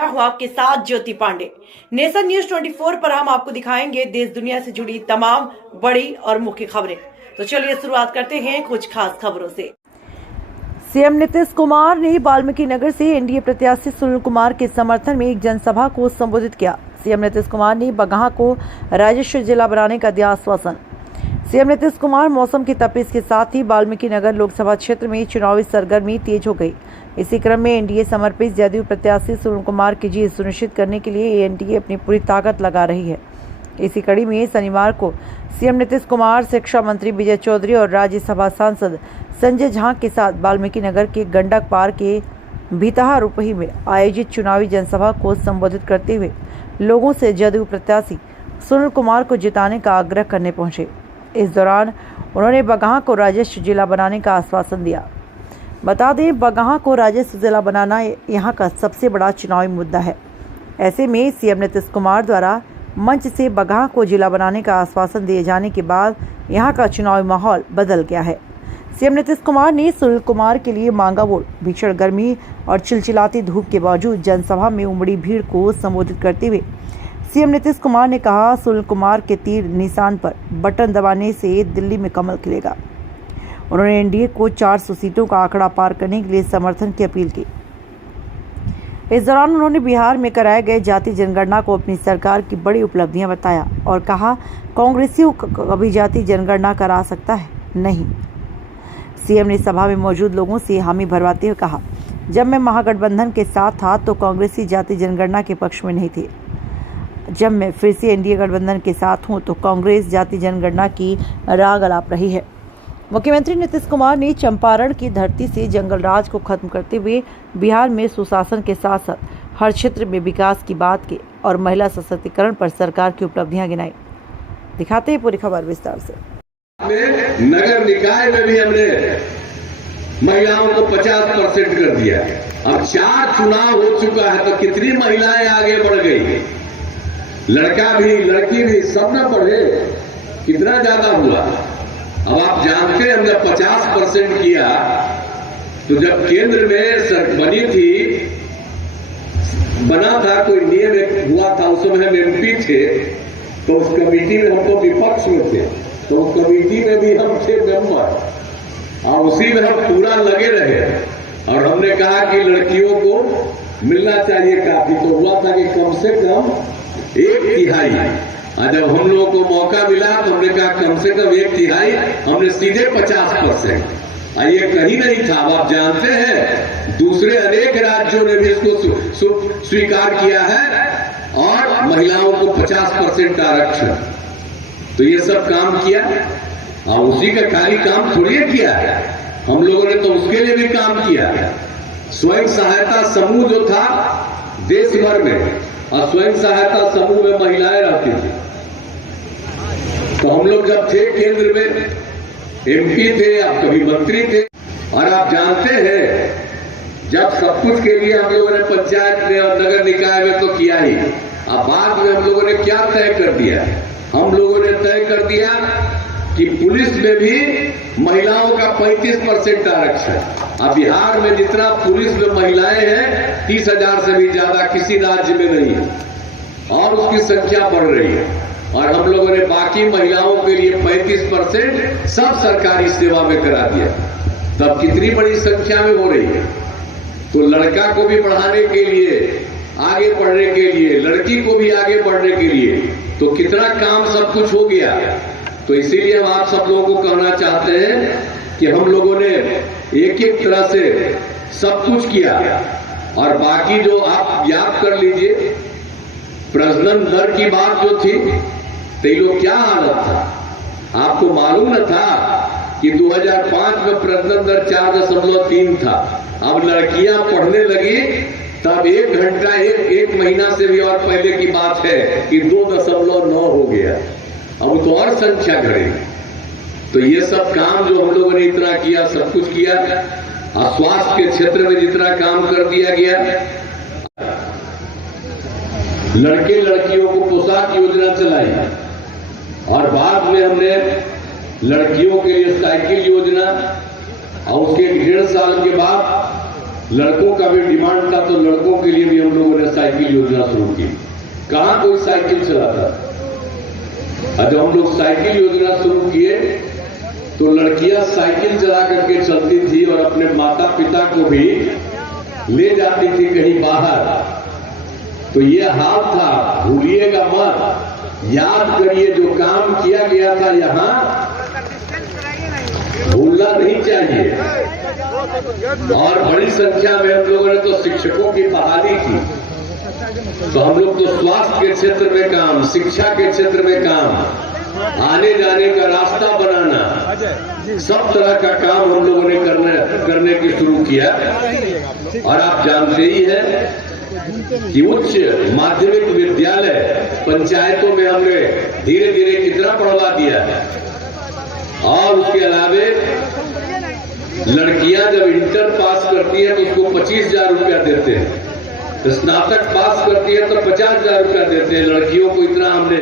हूं आपके साथ ज्योति पांडे। नेशन न्यूज 24 पर हम आपको दिखाएंगे देश दुनिया से जुड़ी तमाम बड़ी और मुख्य खबरें। तो चलिए शुरुआत करते हैं कुछ खास खबरों से। सीएम नीतीश कुमार ने वाल्मीकि नगर से एनडीए प्रत्याशी सुनील कुमार के समर्थन में एक जनसभा को संबोधित किया। सीएम नीतीश कुमार ने बगहा को राजस्व जिला बनाने का दिया आश्वासन। सीएम नीतीश कुमार मौसम की तपिश के साथ ही वाल्मीकि नगर लोकसभा क्षेत्र में चुनावी सरगर्मी तेज हो गई। इसी क्रम में एनडीए समर्पित जदयू प्रत्याशी सुनील कुमार की जीत सुनिश्चित करने के लिए एनडीए अपनी पूरी ताकत लगा रही है। इसी कड़ी में शनिवार को सीएम नीतीश कुमार, शिक्षा मंत्री विजय चौधरी और राज्यसभा सांसद संजय झा के साथ वाल्मीकि नगर के गंडक पार के भीतहा रुपही में आयोजित चुनावी जनसभा को संबोधित करते हुए लोगों से जदयू प्रत्याशी सुनील कुमार को जिताने का आग्रह करने पहुंचे। इस दौरान उन्होंने बगहा को राजस्व जिला बनाने का आश्वासन दिया। बता दें, बगहा को राजस्व जिला बनाना यहां का सबसे बड़ा चुनावी मुद्दा है। ऐसे में सीएम नीतीश कुमार द्वारा मंच से बगहा को जिला बनाने का आश्वासन दिए जाने के बाद यहां का चुनावी माहौल बदल गया है। सीएम नीतीश कुमार ने सुनील कुमार के लिए मांगा वोट। भीषण गर्मी और चिलचिलाती धूप के बावजूद जनसभा में उमड़ी भीड़ को संबोधित करते हुए सीएम नीतीश कुमार ने कहा, सुनील कुमार के तीर निशान पर बटन दबाने से दिल्ली में कमल खिलेगा। उन्होंने एनडीए को 400 सीटों का आंकड़ा पार करने के लिए समर्थन की अपील की। इस दौरान उन्होंने बिहार में कराए गए जाति जनगणना को अपनी सरकार की बड़ी उपलब्धियां बताया और कहा, कांग्रेसियों कभी जाति जनगणना करा सकता है नहीं। सीएम ने सभा में मौजूद लोगों से हामी भरवाते हुए कहा, जब मैं महागठबंधन के साथ था तो कांग्रेसी जाति जनगणना के पक्ष में नहीं थे। जब मैं फिर से एनडीए गठबंधन के साथ हूं तो कांग्रेस जाति जनगणना की राग अलाप रही है। मुख्यमंत्री नीतीश कुमार ने चंपारण की धरती से जंगल राज को खत्म करते हुए बिहार में सुशासन के साथ साथ हर क्षेत्र में विकास की बात की और महिला सशक्तिकरण पर सरकार की उपलब्धियां गिनाई। दिखाते हैं पूरी खबर विस्तार से। नगर निकाय में भी हमने महिलाओं को 50% कर दिया। अब 4 चुनाव हो चुका है तो कितनी महिलाएं आगे बढ़ गई। लड़का भी लड़की भी सब न बढ़े, कितना ज्यादा हुआ। अब आप जानते हैं हमने 50% किया तो जब केंद्र में बनी थी, बना था कोई नियम हुआ था, उस समय हम एमपी थे तो उस कमेटी में हम तो विपक्ष में थे, तो उस कमेटी में भी हम थे मेंबर और उसी में हम पूरा लगे रहे और हमने कहा कि लड़कियों को मिलना चाहिए काफी। तो हुआ था कि कम से कम 1/3। जब हम लोगों को मौका मिला तो हमने कहा कम से कम 1/3, हमने सीधे 50%। ये कहीं नहीं था। अब आप जानते हैं दूसरे अनेक राज्यों ने भी इसको स्वीकार किया है और महिलाओं को 50% आरक्षण। तो ये सब काम किया और उसी का खाली काम थोड़ी किया है, हम लोगों ने तो उसके लिए भी काम किया। स्वयं सहायता समूह जो था देश भर में, और स्वयं सहायता समूह में महिलाएं रहती थी, तो हम लोग जब थे केंद्र में एमपी थे, आप कभी मंत्री थे और आप जानते हैं जब सब कुछ के लिए हम लोगों ने पंचायत में और नगर निकाय में तो किया ही। अब बाद में हम लोगों ने क्या तय कर दिया, हम लोगों ने तय कर दिया कि पुलिस में भी महिलाओं का 35% आरक्षण। अब बिहार में जितना पुलिस में महिलाएं हैं 30,000 से भी ज्यादा किसी राज्य में नहीं है और उसकी संख्या बढ़ रही है। और हम लोगों ने बाकी महिलाओं के लिए 35% सब सरकारी सेवा में करा दिया। तब कितनी बड़ी संख्या में हो रही है। तो लड़का को भी बढ़ाने के लिए, आगे बढ़ने के लिए, लड़की को भी आगे बढ़ने के लिए तो कितना काम सब कुछ हो गया। तो इसीलिए हम आप सब लोगों को कहना चाहते हैं कि हम लोगों ने एक एक तरह से सब कुछ किया। और बाकी जो आप याद कर लीजिए, प्रजनन दर की बात जो थी, तो ये लोग क्या हालत था, आपको मालूम न था कि 2005 में प्रजनन दर 4.3 था। अब लड़कियां पढ़ने लगी तब 1 घंटा एक महीना से भी और पहले की बात है कि 2.9 हो गया। अब तो और संख्या घटेगी। तो ये सब काम जो हम लोगों ने इतना किया, सब कुछ किया। स्वास्थ्य के क्षेत्र में जितना काम कर दिया गया, लड़के लड़कियों को पोशाक योजना चलाई और बाद में हमने लड़कियों के लिए साइकिल योजना और उसके 1.5 साल के बाद लड़कों का भी डिमांड था, तो लड़कों के लिए भी हम लोगों ने साइकिल योजना शुरू की। कहां कोई साइकिल चलाता? जब हम लोग साइकिल योजना शुरू किए तो लड़कियां साइकिल चला करके चलती थी और अपने माता पिता को भी ले जाती थी कहीं बाहर। तो ये हाल था, भूलिएगा मत, याद करिए जो काम किया गया था यहां, भूलना नहीं चाहिए। और बड़ी संख्या में हम लोगों ने तो शिक्षकों की बहाली की, तो हम लोग तो स्वास्थ्य के क्षेत्र में काम, शिक्षा के क्षेत्र में काम, आने जाने का रास्ता बनाना, सब तरह का काम हम लोगों ने करने की शुरू किया। और आप जानते ही हैं कि उच्च माध्यमिक विद्यालय पंचायतों में हमने धीरे धीरे कितना बढ़वा दिया है। और उसके अलावे लड़कियां जब इंटर पास करती है तो उसको 25,000 रुपया देते हैं, स्नातक पास करती है तो 50,000 रुपया देते हैं। लड़कियों को इतना हमने